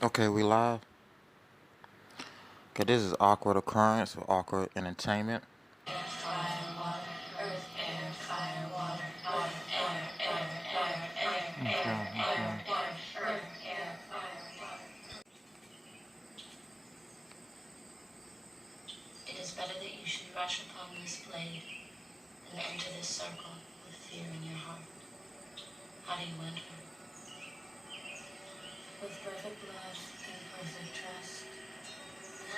Okay, we live. Okay, this is awkward occurrence or awkward entertainment. Fire, water, earth, air, fire, water, earth, air, Okay. water. It is better that you should rush upon this blade than enter this circle with fear in your heart. How do you enter? With perfect love and perfect trust.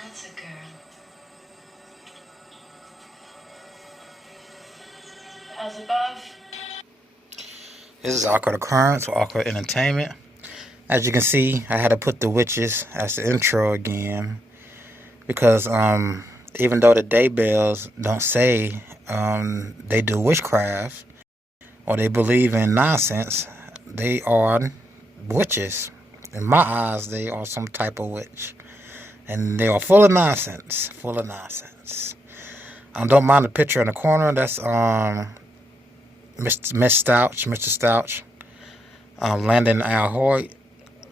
That's a girl. As above. This is awkward occurrence or awkward entertainment. As you can see, I had to put the witches as the intro again because even though the Daybells don't say they do witchcraft or they believe in nonsense, they are witches. In my eyes, they are some type of witch, and they are full of nonsense. Full of nonsense. Don't mind the picture in the corner. That's Mr. Stouch, Landon Al Hoyt.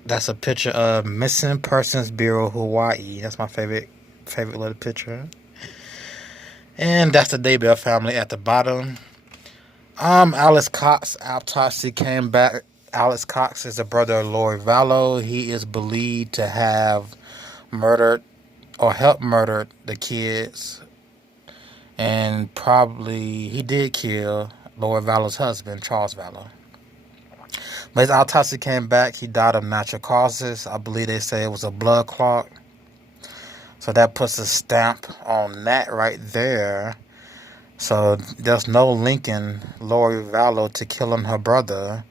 That's a picture of Missing Persons Bureau, Hawaii. That's my favorite little picture. And that's the Daybell family at the bottom. Alice Cox autopsy came back. Alice Cox is the brother of Lori Vallow. He is believed to have murdered or helped murder the kids, and probably he did kill Lori Vallow's husband, Charles Vallow. But his autopsy came back. He died of natural causes. I believe they say it was a blood clot. So that puts a stamp on that right there. So there's no linking Lori Vallow to killing her brother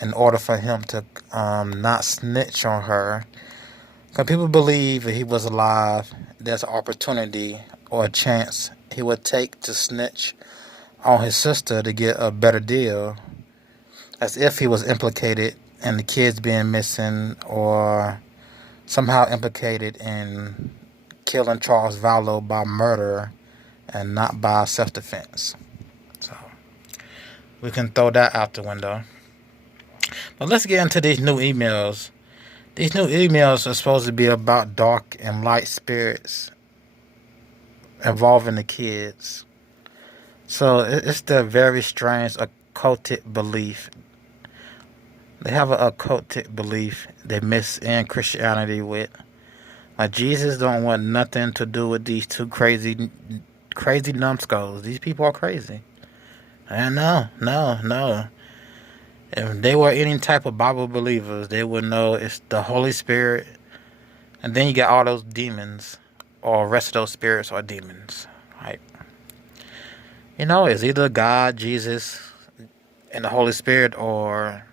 in order for him to not snitch on her. Because people believe if he was alive, there's an opportunity or a chance he would take to snitch on his sister to get a better deal, as if he was implicated in the kids being missing or somehow implicated in killing Charles Vallow by murder and not by self-defense. So we can throw that out the window. But let's get into these new emails. These new emails are supposed to be about dark and light spirits involving the kids. So it's the very strange occultic belief. They have an occultic belief they mix in Christianity with. Like Jesus don't want nothing to do with these two crazy numbskulls. These people are crazy. And no. If they were any type of Bible believers, they would know it's the Holy Spirit. And then you got all those demons, or the rest of those spirits are demons. Right? It's either God, Jesus, and the Holy Spirit, or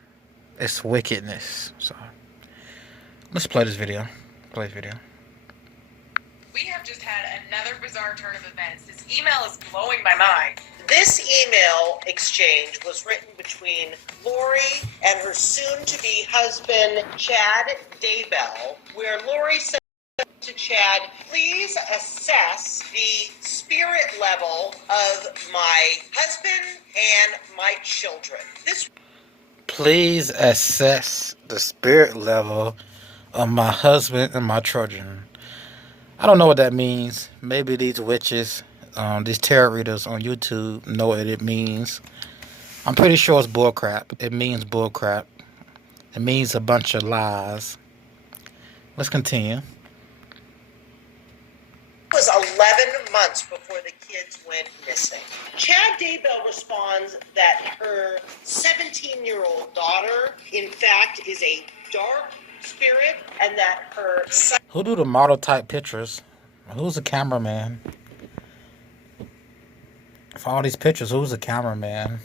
it's wickedness. So let's play this video. Play this video. We have just had another bizarre turn of events. This email is blowing my mind. This email exchange was written between Lori and her soon-to-be husband, Chad Daybell, where Lori said to Chad, please assess the spirit level of my husband and my children. Please assess the spirit level of my husband and my children. I don't know what that means. Maybe these witches, these tarot readers on YouTube know what it means. I'm pretty sure it's bullcrap. It means bullcrap. It means a bunch of lies. Let's continue. It was 11 months before the kids went missing. Chad Daybell responds that her 17-year-old daughter, in fact, is a dark spirit, and that her son... Who do the model type pictures? Who's the cameraman? For all these pictures, who's the cameraman?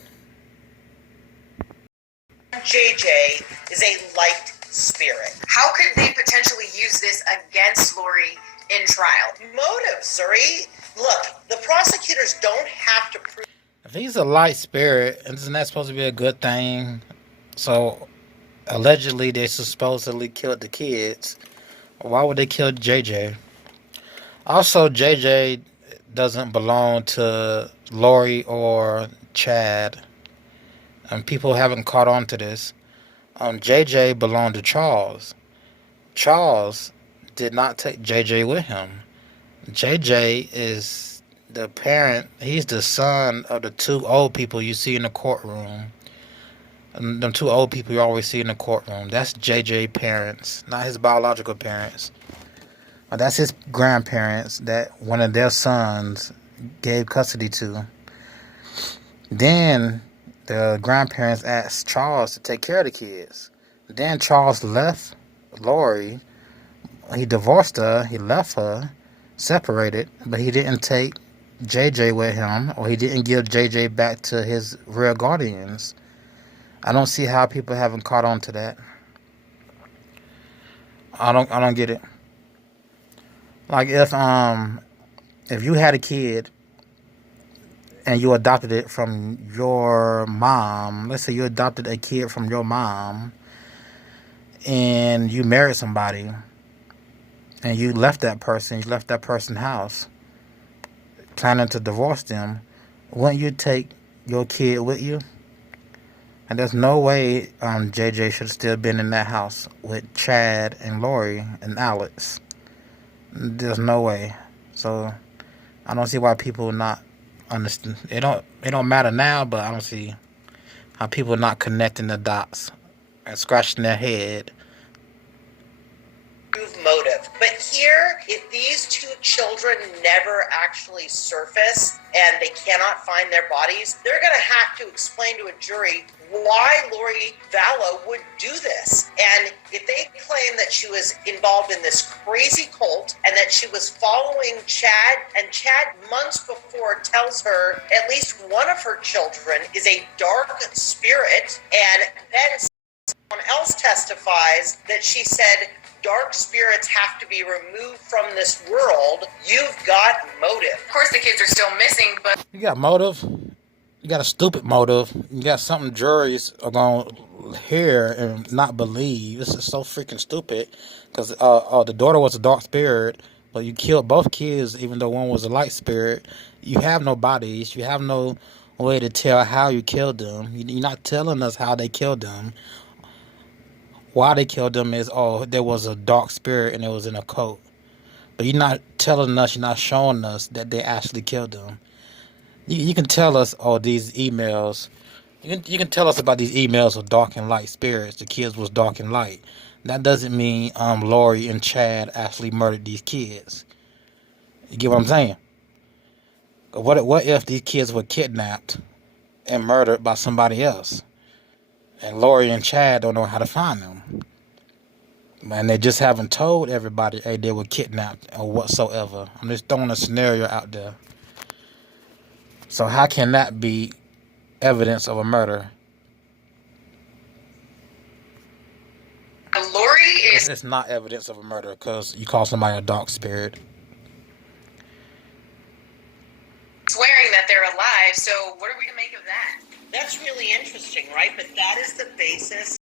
JJ is a light spirit. How could they potentially use this against Lori in trial? Motive, Zuri. Look, the prosecutors don't have to prove... If he's a light spirit, isn't that supposed to be a good thing? So, allegedly, they supposedly killed the kids. Why would they kill JJ? Also, JJ doesn't belong to Lori or Chad. And people haven't caught on to this. JJ belonged to Charles. Charles did not take JJ with him. JJ is the parent. He's the son of the two old people you see in the courtroom. And them two old people you always see in the courtroom. That's JJ parents, not his biological parents. That's his grandparents that one of their sons gave custody to. Then the grandparents asked Charles to take care of the kids. Then Charles left Lori. He divorced her. He left her, separated, but he didn't take JJ with him, or he didn't give JJ back to his real guardians. I don't see how people haven't caught on to that. I don't get it. Like if you had a kid and you adopted it from your mom, let's say you adopted a kid from your mom and you married somebody and you left that person's house planning to divorce them, wouldn't you take your kid with you? And there's no way JJ should have still been in that house with Chad and Lori and Alex. There's no way. So I don't see why people not understand. It don't matter now, but I don't see how people not connecting the dots and scratching their head. Motive. But here, if these two children never actually surface and they cannot find their bodies, they're going to have to explain to a jury why Lori Vallow would do this. And if they claim that she was involved in this crazy cult and that she was following Chad, and Chad months before tells her at least one of her children is a dark spirit, and then someone else testifies that she said dark spirits have to be removed from this world, you've got motive. Of course, the kids are still missing, but You got motive. You got a stupid motive. You got something juries are going to hear and not believe. This is so freaking stupid. Because the daughter was a dark spirit, but you killed both kids even though one was a light spirit. You have no bodies. You have no way to tell how you killed them. You're not telling us how they killed them. Why they killed them is, there was a dark spirit and it was in a coat. But you're not telling us, you're not showing us that they actually killed them. You can tell us, these emails. You can tell us about these emails of dark and light spirits. The kids was dark and light. That doesn't mean Lori and Chad actually murdered these kids. You get what I'm saying? What if these kids were kidnapped and murdered by somebody else? And Lori and Chad don't know how to find them. And they just haven't told everybody, hey, they were kidnapped or whatsoever. I'm just throwing a scenario out there. So how can that be evidence of a murder? Lori is It's not evidence of a murder because you call somebody a dark spirit. swearing that they're alive, so what are we to make of that? That's really interesting, right? But that is the basis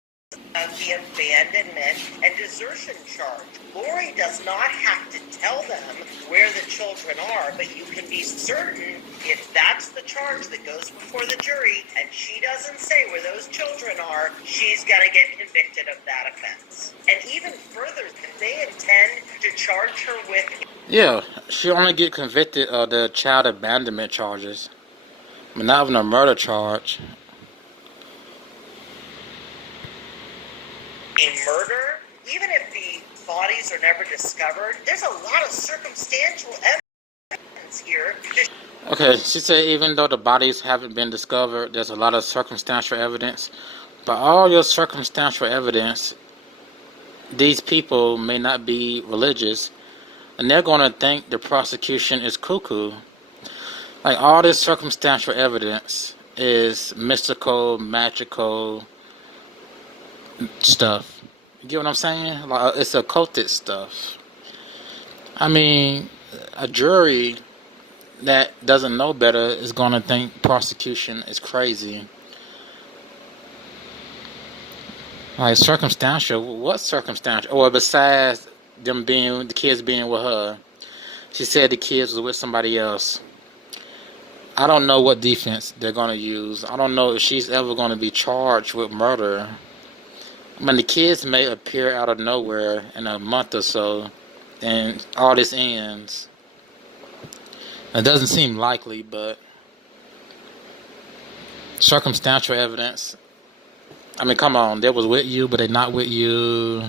of the abandonment and desertion charge. Lori does not have to tell them where the children are, but you can be certain if that's the charge that goes before the jury and she doesn't say where those children are, she's going to get convicted of that offense. And even further, if they intend to charge her with... Yeah, she only get convicted of the child abandonment charges, but not of a murder charge. murder, even if the bodies are never discovered, there's a lot of circumstantial evidence here. Okay, she said even though the bodies haven't been discovered, there's a lot of circumstantial evidence. But all your circumstantial evidence, these people may not be religious, and they're going to think the prosecution is cuckoo. Like, all this circumstantial evidence is mystical, magical stuff. You get what I'm saying? Like, it's occulted stuff. I mean, a jury that doesn't know better is going to think prosecution is crazy. Like, circumstantial? What circumstantial? Or besides the kids being with her, she said the kids was with somebody else. I don't know what defense they're going to use. I don't know if she's ever going to be charged with murder I mean, the kids may appear out of nowhere in a month or so, and all this ends. It doesn't seem likely, but circumstantial evidence. I mean, come on, they was with you, but they not with you.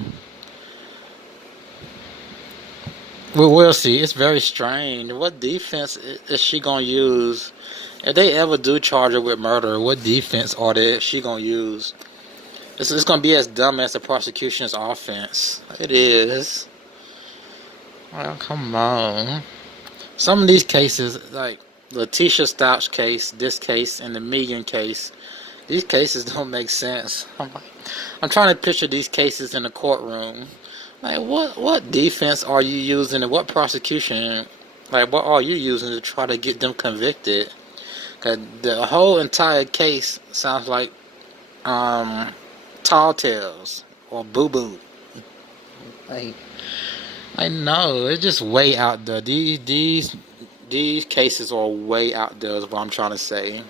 We'll see. It's very strange. What defense is she gonna use? If they ever do charge her with murder, what defense are she gonna use? It's gonna be as dumb as the prosecution's offense. It is. Well, come on. Some of these cases, like Letitia Stouch case, this case, and the Megan case, these cases don't make sense. I'm trying to picture these cases in the courtroom. Like, what defense are you using, and what prosecution? Like, what are you using to try to get them convicted? 'Cause the whole entire case sounds like Tall Tales or Boo Boo. Like, I know it's just way out there. These cases are way out there. Is what I'm trying to say.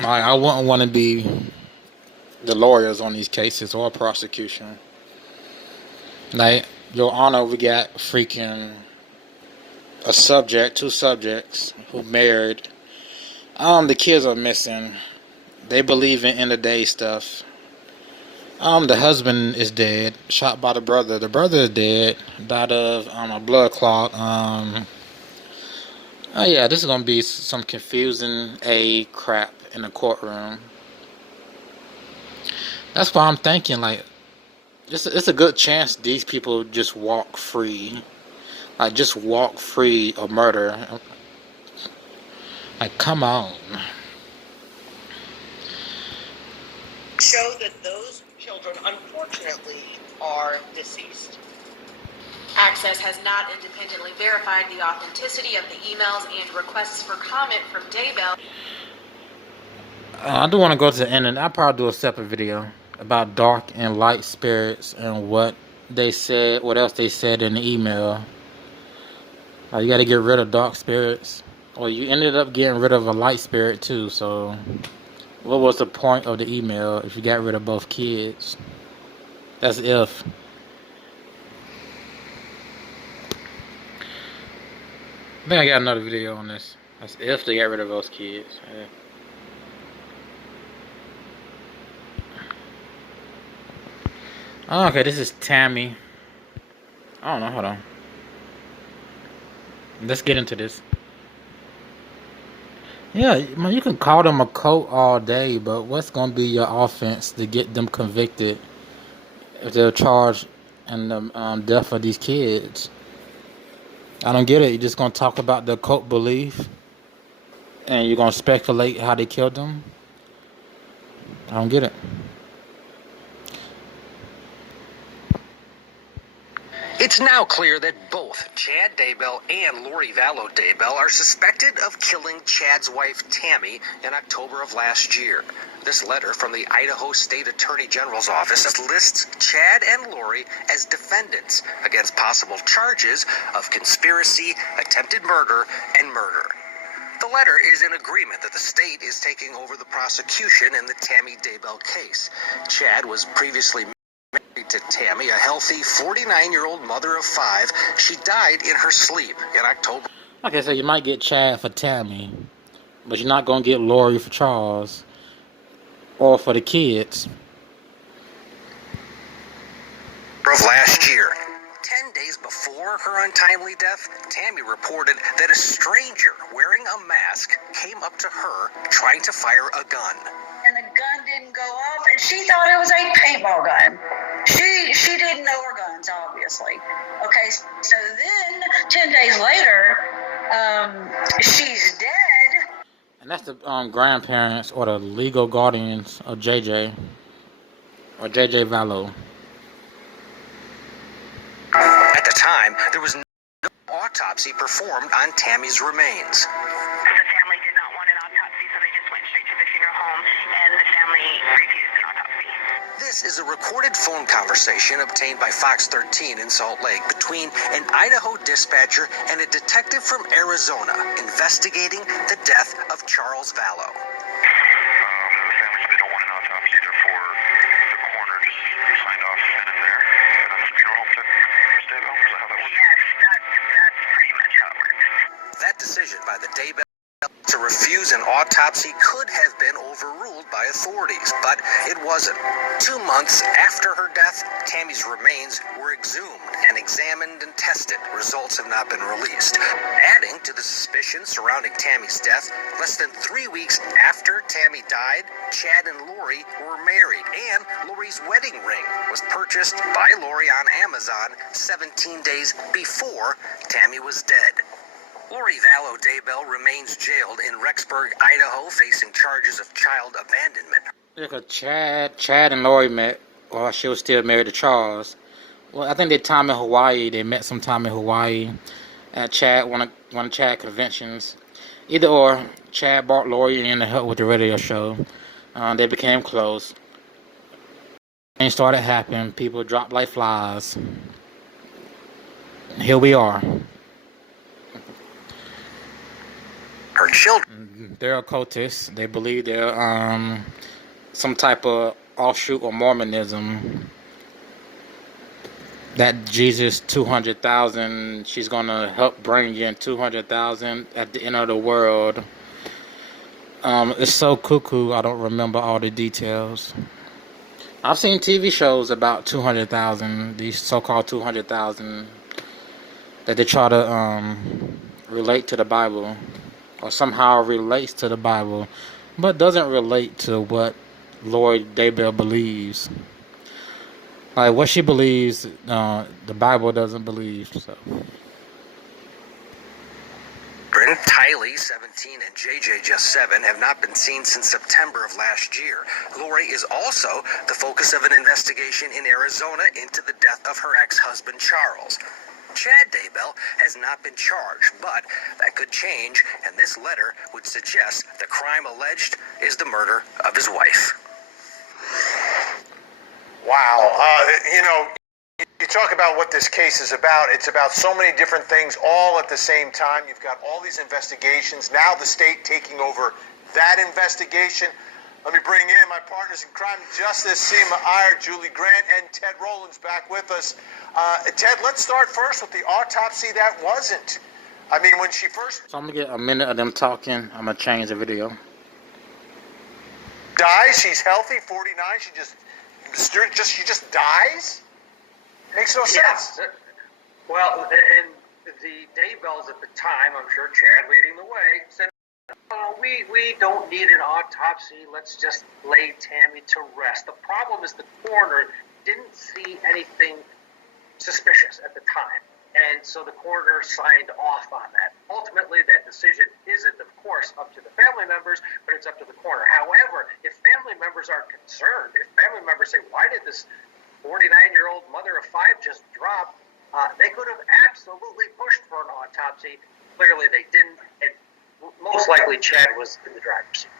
I wouldn't want to be the lawyers on these cases or prosecution. Like, Your Honor, we got freaking two subjects who married. The kids are missing. They believe in end of day stuff. The husband is dead, shot by the brother. The brother is dead, died of a blood clot. Oh yeah, this is gonna be some confusing crap in the courtroom. That's why I'm thinking, like, it's a good chance these people just walk free. Like, just walk free of murder. Like, come on. Show that those children, unfortunately, are deceased. Access has not independently verified the authenticity of the emails and requests for comment from Daybell. I do want to go to the end, and I'll probably do a separate video about dark and light spirits and what else they said in the email. You got to get rid of dark spirits. Well, you ended up getting rid of a light spirit too, so what was the point of the email if you got rid of both kids? That's if. I think I got another video on this. That's if they got rid of those kids. Yeah. Oh, okay, this is Tammy. I don't know, hold on. Let's get into this. Yeah, man, you can call them a cult all day, but what's gonna be your offense to get them convicted if they're charged in the death of these kids? I don't get it. You're just gonna talk about the cult belief, and you're gonna speculate how they killed them? I don't get it. It's now clear that both Chad Daybell and Lori Vallow Daybell are suspected of killing Chad's wife Tammy in October of last year. This letter from the Idaho State Attorney General's office lists Chad and Lori as defendants against possible charges of conspiracy, attempted murder, and murder. The letter is in agreement that the state is taking over the prosecution in the Tammy Daybell case. Chad was previously married to Tammy, a healthy 49-year-old mother of 5. She died in her sleep in October. Okay, so you might get Chad for Tammy, but you're not gonna get Lori for Charles or for the kids. Of last year. 10 days before her untimely death, Tammy reported that a stranger wearing a mask came up to her trying to fire a gun. And the gun didn't go off, and she thought it was a paintball gun. She didn't know her guns, obviously. Okay, so then 10 days later, she's dead. And that's the grandparents or the legal guardians of JJ or JJ Vallow. At the time, there was no autopsy performed on Tammy's remains. The family did not want an autopsy, so they just went straight to the funeral home, and the family refused an autopsy. This is a recorded phone conversation obtained by Fox 13 in Salt Lake between an Idaho dispatcher and a detective from Arizona investigating the death of Charles Vallow. The family said they don't want an autopsy, therefore by the Daybell to refuse an autopsy could have been overruled by authorities, but it wasn't. 2 months after her death, Tammy's remains were exhumed and examined and tested. Results have not been released. Adding to the suspicion surrounding Tammy's death, less than 3 weeks after Tammy died, Chad and Lori were married, and Lori's wedding ring was purchased by Lori on Amazon 17 days before Tammy was dead. Lori Vallow Daybell remains jailed in Rexburg, Idaho, facing charges of child abandonment. Yeah, 'cause Chad and Lori met while she was still married to Charles. Well, I think they time in Hawaii. They met sometime in Hawaii at one of Chad conventions. Either or, Chad brought Lori in to help with the radio show. They became close. Things started happening. People dropped like flies. Here we are. Her children. They're occultists. They believe they're some type of offshoot of Mormonism. That Jesus 200,000, she's gonna help bring in 200,000 at the end of the world. It's so cuckoo. I don't remember all the details. I've seen TV shows about 200,000. These so-called 200,000 that they try to relate to the Bible, or somehow relates to the Bible, but doesn't relate to what Lori Daybell believes. Like what she believes, the Bible doesn't believe. So. Tylee, 17, and JJ, just 7, have not been seen since September of last year. Lori is also the focus of an investigation in Arizona into the death of her ex-husband, Charles. Chad Daybell has not been charged, but that could change, and this letter would suggest the crime alleged is the murder of his wife. Wow. You talk about what this case is about. It's about so many different things all at the same time. You've got all these investigations. Now the state taking over that investigation. Let me bring in my partners in crime and justice, Seema Iyer, Julie Grant, and Ted Rowland's back with us. Ted, let's start first with the autopsy that wasn't. I mean, when she first... So I'm going to get a minute of them talking. I'm going to change the video. Dies, she's healthy, 49, she just dies? Makes no sense. Well, and the Daybells at the time, I'm sure Chad leading the way, said, we don't need an autopsy. Let's just lay Tammy to rest. The problem is the coroner didn't see anything suspicious at the time. And so the coroner signed off on that. Ultimately, that decision isn't, of course, up to the family members, but it's up to the coroner. However, if family members are concerned, if family members say, why did this 49-year-old mother of 5 just drop, they could have absolutely pushed for an autopsy. Clearly, they didn't, and most likely Chad was in the driver's seat.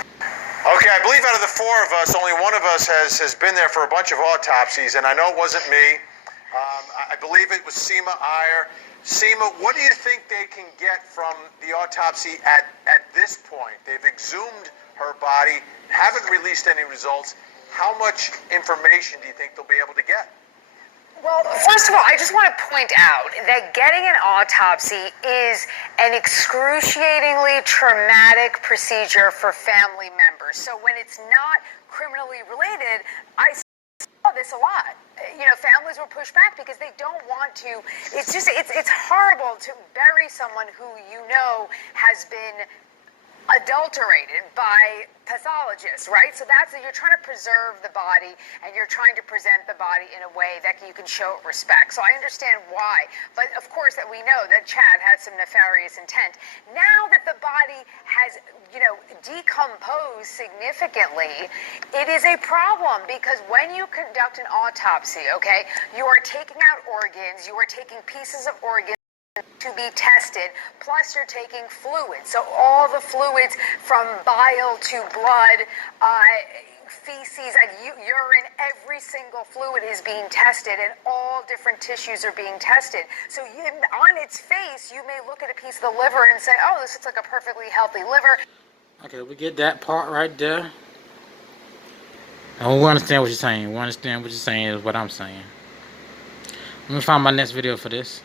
Okay, I believe out of the 4 of us, only one of us has been there for a bunch of autopsies, and I know it wasn't me. I believe it was Seema Iyer. Seema, what do you think they can get from the autopsy at this point? They've exhumed her body, haven't released any results. How much information do you think they'll be able to get? Well, first of all, I just want to point out that getting an autopsy is an excruciatingly traumatic procedure for family members. So when it's not criminally related, I saw this a lot. You know, families will push back because they don't want to. It's horrible to bury someone who you know has been adulterated by pathologists, right? So you're trying to preserve the body, and you're trying to present the body in a way that you can show it respect. So I understand why, but of course that we know that Chad had some nefarious intent. Now that the body has, decomposed significantly, it is a problem, because when you conduct an autopsy, okay, you are taking out organs, you are taking pieces of organs to be tested, plus you're taking fluids. So all the fluids from bile to blood, feces and urine, every single fluid is being tested, and all different tissues are being tested. So on its face, you may look at a piece of the liver and say, oh, this looks like a perfectly healthy liver. Okay, we get that part right there. And we understand what you're saying. We understand what you're saying is what I'm saying. Let me find my next video for this.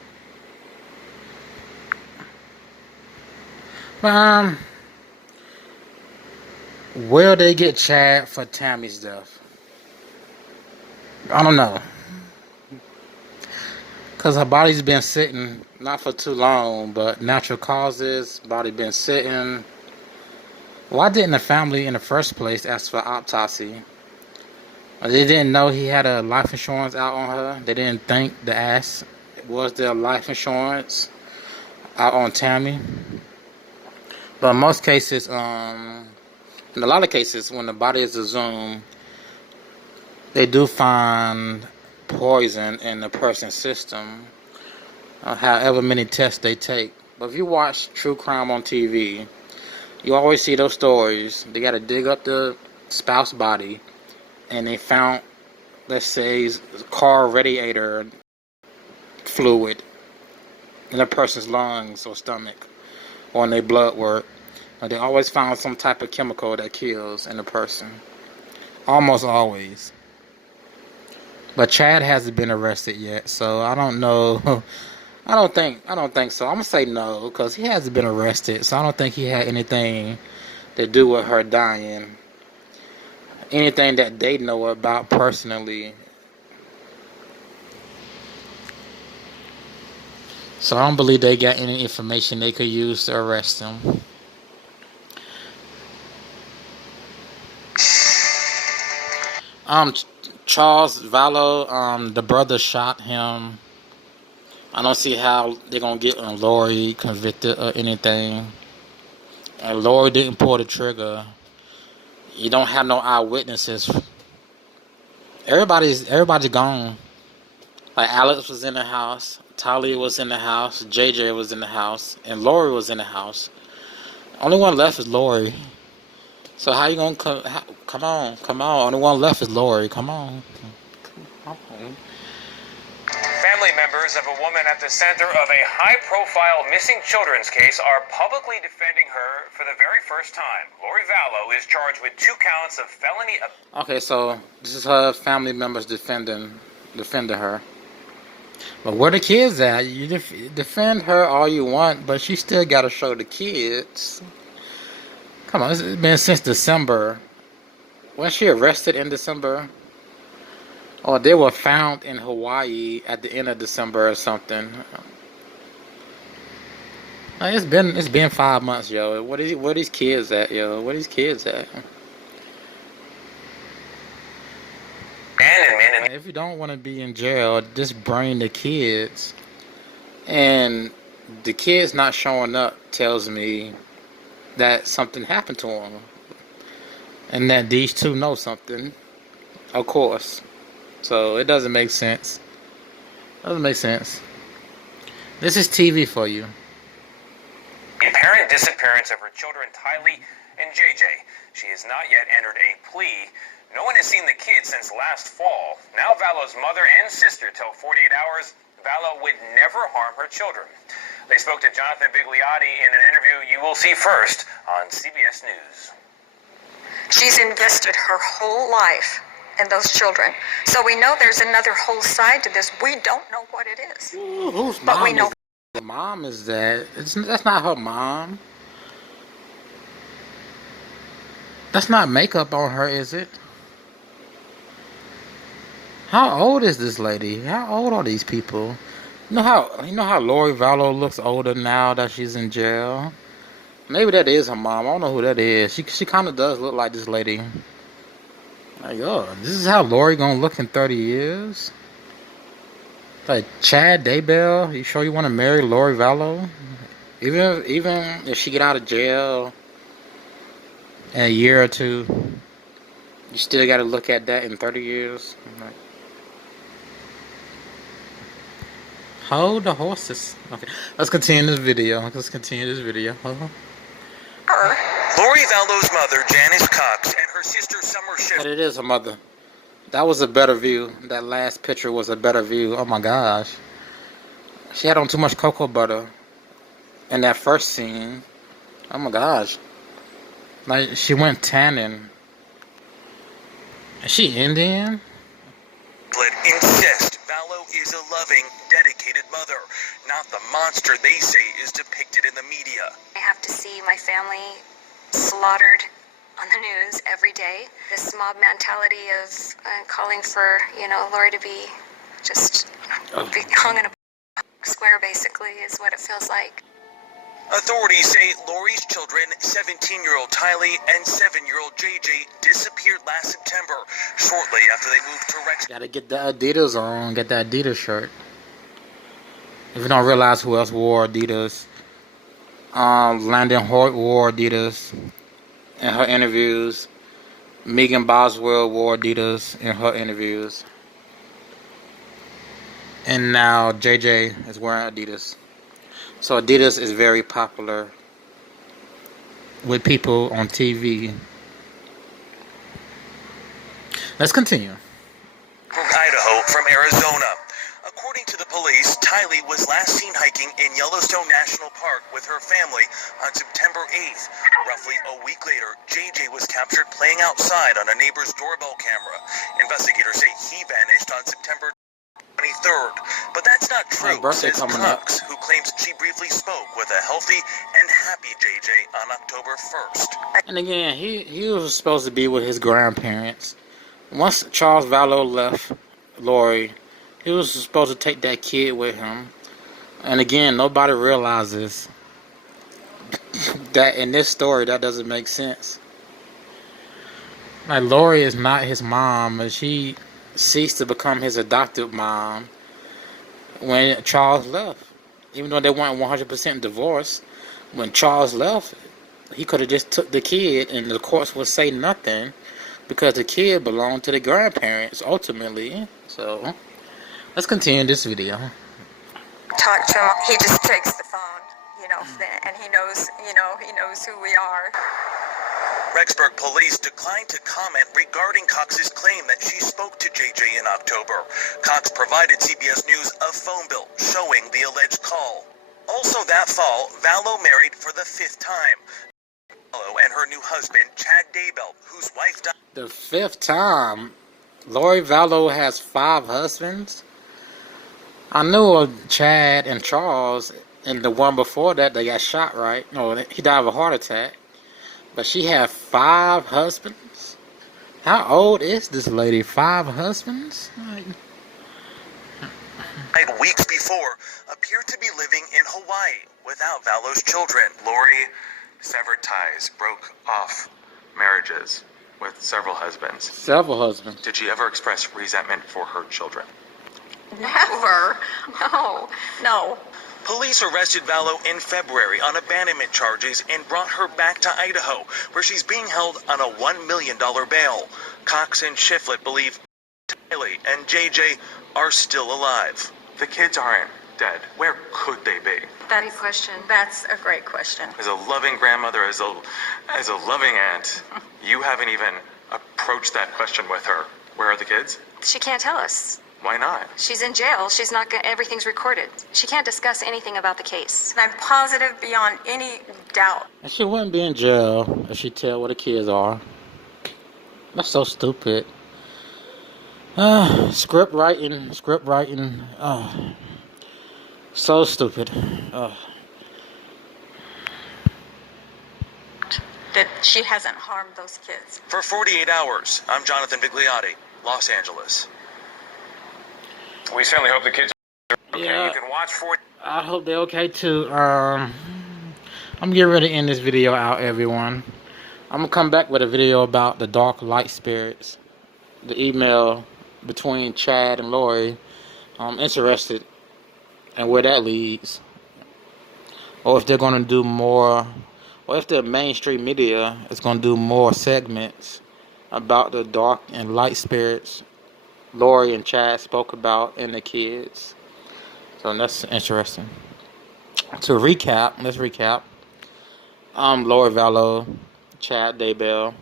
Um, will they get Chad for Tammy's death? I don't know. Because her body's been sitting, not for too long, but natural causes, body been sitting. Why didn't the family in the first place ask for autopsy? They didn't know he had a life insurance out on her. They didn't think to ask, was there life insurance out on Tammy? But in most cases, in a lot of cases, when the body is exhumed, they do find poison in the person's system, however many tests they take. But if you watch true crime on TV, you always see those stories. They got to dig up the spouse's body, and they found, let's say, car radiator fluid in a person's lungs or stomach or in their blood work. They always found some type of chemical that kills in a person. Almost always. But Chad hasn't been arrested yet, so I don't know. I don't think so. I'm gonna say no, because he hasn't been arrested, so I don't think he had anything to do with her dying. Anything that they know about personally. So I don't believe they got any information they could use to arrest him. Charles Vallow, the brother shot him. I don't see how they're gonna get Lori convicted or anything. And Lori didn't pull the trigger. You don't have no eyewitnesses. Everybody's gone. Like Alex was in the house, Talia was in the house, JJ was in the house, and Lori was in the house. Only one left is Lori. So how you gonna come on? Only one left is Lori. Come on. Family members of a woman at the center of a high-profile missing children's case are publicly defending her for the very first time. Lori Vallow is charged with 2 counts of felony. Okay, so this is her family members defending her. But where the kids at? You defend her all you want, but she still got to show the kids. Come on, it's been since December. Was she arrested in December? Or they were found in Hawaii at the end of December or something. Like, it's been 5 months, yo. Where these kids at, yo? Where these kids at? Like, if you don't want to be in jail, just bring the kids. And the kids not showing up tells me that something happened to them. And that these two know something. Of course. So it doesn't make sense. This is TV for you. The apparent disappearance of her children, Tylee and JJ. She has not yet entered a plea. No one has seen the kids since last fall. Now Vallow's mother and sister tell 48 Hours Vallow would never harm her children. They spoke to Jonathan Bigliotti in an interview you will see first on CBS News. She's invested her whole life in those children. So we know there's another whole side to this. We don't know what it is. Ooh, whose but mom we know. Is mom is that? That's not her mom. That's not makeup on her, is it? How old is this lady? How old are these people? You know how Lori Vallow looks older now that she's in jail? Maybe that is her mom. I don't know who that is. She kind of does look like this lady. Like, oh, this is how Lori gonna look in 30 years? Like, Chad Daybell, you sure you want to marry Lori Vallow? Even if she get out of jail in a year or two, you still got to look at that in 30 years? Like, hold the horses. Okay, let's continue this video. Lori Vallow's mother, Janice Cox, and her sister, Summer Schiff. But it is her mother. That was a better view. That last picture was a better view. Oh my gosh. She had on too much cocoa butter in that first scene. Oh my gosh. Like, she went tanning. Is she Indian? Insist Vallow is a loving, dedicated mother, not the monster they say is depicted in the media. I have to see my family slaughtered on the news every day. This mob mentality of calling for, Lori to be just be hung in a square, basically, is what it feels like. Authorities say Lori's children, 17-year-old Tylee and 7-year-old JJ, disappeared last September, shortly after they moved to Rex. Gotta get the Adidas on, get that Adidas shirt. If you don't realize who else wore Adidas, Landon Hoyt wore Adidas in her interviews. Megan Boswell wore Adidas in her interviews. And now JJ is wearing Adidas. So Adidas is very popular with people on TV. Let's continue. From Idaho, from Arizona. According to the police, Tylee was last seen hiking in Yellowstone National Park with her family on September 8th. Roughly a week later, JJ was captured playing outside on a neighbor's doorbell camera. Investigators say he vanished on September 23rd. But that's not true, says Cox, who claims she briefly spoke with a healthy and happy JJ on October 1st. And again, he was supposed to be with his grandparents. Once Charles Vallow left Lori, he was supposed to take that kid with him. And again, nobody realizes that in this story, that doesn't make sense. Like, Lori is not his mom, and she ceased to become his adoptive mom when Charles left. Even though they weren't 100% divorced, when Charles left, he could have just took the kid, and the courts would say nothing, because the kid belonged to the grandparents ultimately. So let's continue this video. Talk to him. He just takes the phone, and he knows who we are. Rexburg police declined to comment regarding Cox's claim that she spoke to JJ in October. Cox provided CBS News a phone bill showing the alleged call. Also that fall, Vallow married for the 5th time. Vallow and her new husband, Chad Daybell, whose wife died. The 5th time? Lori Vallow has 5 husbands? I knew of Chad and Charles, and the one before that, they got shot, right? No, he died of a heart attack. But she had 5 husbands? How old is this lady? 5 husbands? Weeks before, appeared to be living in Hawaii without Vallow's children. Lori severed ties, broke off marriages with several husbands. Several husbands. Did she ever express resentment for her children? Never. No. Police arrested Vallow in February on abandonment charges and brought her back to Idaho, where she's being held on a $1 million bail. Cox and Shiflett believe Tylee and JJ are still alive. The kids aren't dead. Where could they be? That's a great question. As a loving grandmother, as a loving aunt, you haven't even approached that question with her. Where are the kids? She can't tell us. Why not? She's in jail. She's not. Everything's recorded. She can't discuss anything about the case. And I'm positive beyond any doubt. And she wouldn't be in jail if she tell where the kids are. That's so stupid. Script writing. So stupid. That she hasn't harmed those kids. For 48 hours, I'm Jonathan Vigliotti, Los Angeles. We certainly hope the kids are okay. Yeah, You can watch for it. I hope they're okay too. I'm getting ready to end this video out, everyone. I'm gonna come back with a video about the dark light spirits, the email between Chad and Lori. I'm interested in where that leads, or if they're gonna do more, or if the mainstream media is gonna do more segments about the dark and light spirits Lori and Chad spoke about and the kids. So that's interesting. To recap, let's recap. Lori Vallow, Chad Daybell,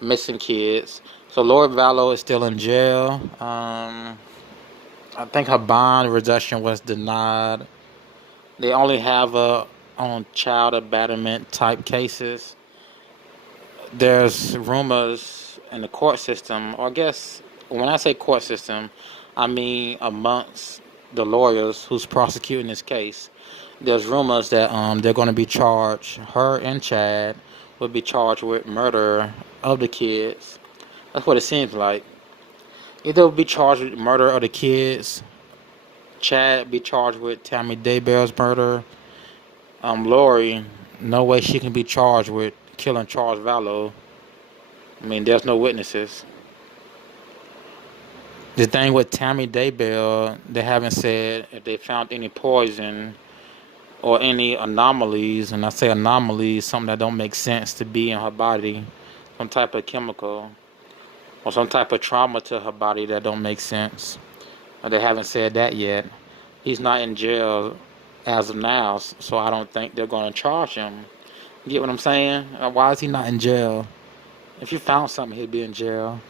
missing kids. So Lori Vallow is still in jail. I think her bond reduction was denied. They only have her on child abandonment type cases. There's rumors in the court system, or I guess when I say court system, I mean amongst the lawyers who's prosecuting this case, there's rumors that they're going to be charged. Her and Chad will be charged with murder of the kids. That's what it seems like. Either will be charged with murder of the kids. Chad be charged with Tammy Daybell's murder. Lori, no way she can be charged with killing Charles Vallow. I mean, there's no witnesses. The thing with Tammy Daybell, they haven't said if they found any poison or any anomalies, and I say anomalies, something that don't make sense to be in her body, some type of chemical or some type of trauma to her body that don't make sense. They haven't said that yet. He's not in jail as of now, so I don't think they're going to charge him. You get what I'm saying? Why is he not in jail? If you found something, he'd be in jail.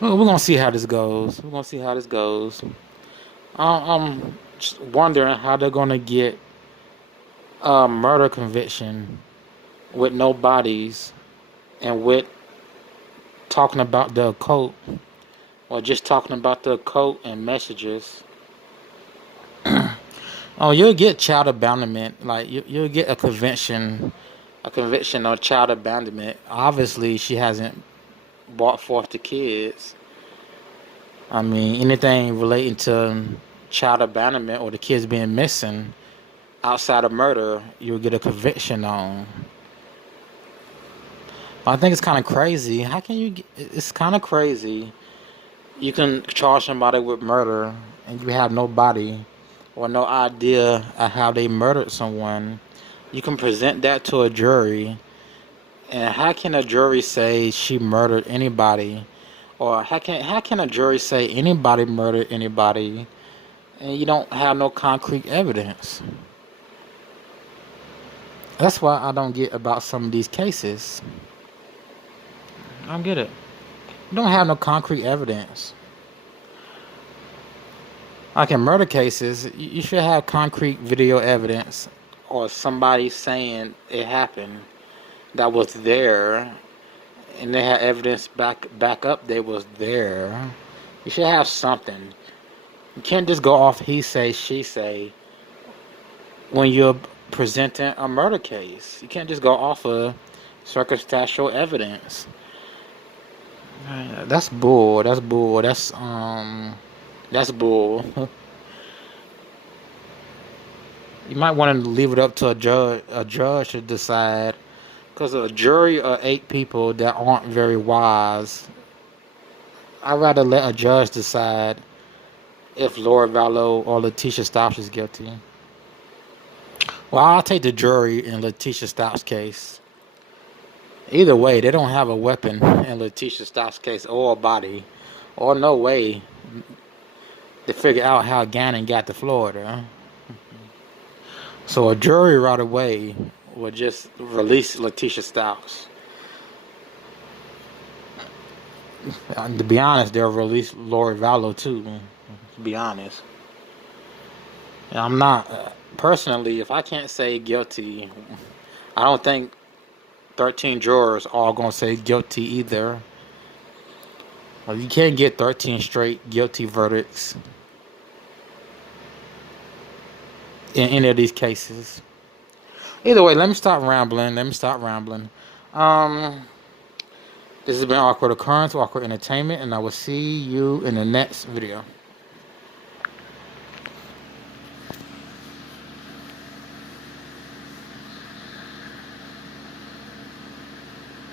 Well, we're going to see how this goes. I'm just wondering how they're going to get a murder conviction with no bodies and with talking about the occult, or just talking about the occult and messages. Oh, you'll get child abandonment. Like you'll get a conviction on child abandonment. Obviously, she hasn't brought forth the kids. I mean, anything relating to child abandonment or the kids being missing outside of murder, you'll get a conviction on. But I think it's kind of crazy. How can you get, it's kind of crazy. You can charge somebody with murder and you have no body or no idea of how they murdered someone. You can present that to a jury. And how can a jury say she murdered anybody? Or how can a jury say anybody murdered anybody and you don't have no concrete evidence? That's why I don't get about some of these cases. I don't get it. You don't have no concrete evidence. Like in murder cases, you should have concrete video evidence or somebody saying it happened that was there, and they had evidence back up they was there. You should have something. You can't just go off he say, she say when you're presenting a murder case. You can't just go off of circumstantial evidence. That's bull. That's bull. That's bull. You might want to leave it up to a judge to decide, because a jury of 8 people that aren't very wise. I'd rather let a judge decide if Lori Vallow or Letitia Stauch is guilty. Well, I'll take the jury in Letitia Stauch's case. Either way, they don't have a weapon in Letitia Stauch's case or a body, or no way to figure out how Gannon got to Florida. So a jury right away would just release Letitia Stauch. To be honest, they'll release Lori Vallow too. To be honest, and I'm not personally. If I can't say guilty, I don't think 13 jurors are gonna say guilty either. Well, you can't get 13 straight guilty verdicts in any of these cases. Either way, let me stop rambling. This has been Awkward Occurrence, Awkward Entertainment, and I will see you in the next video.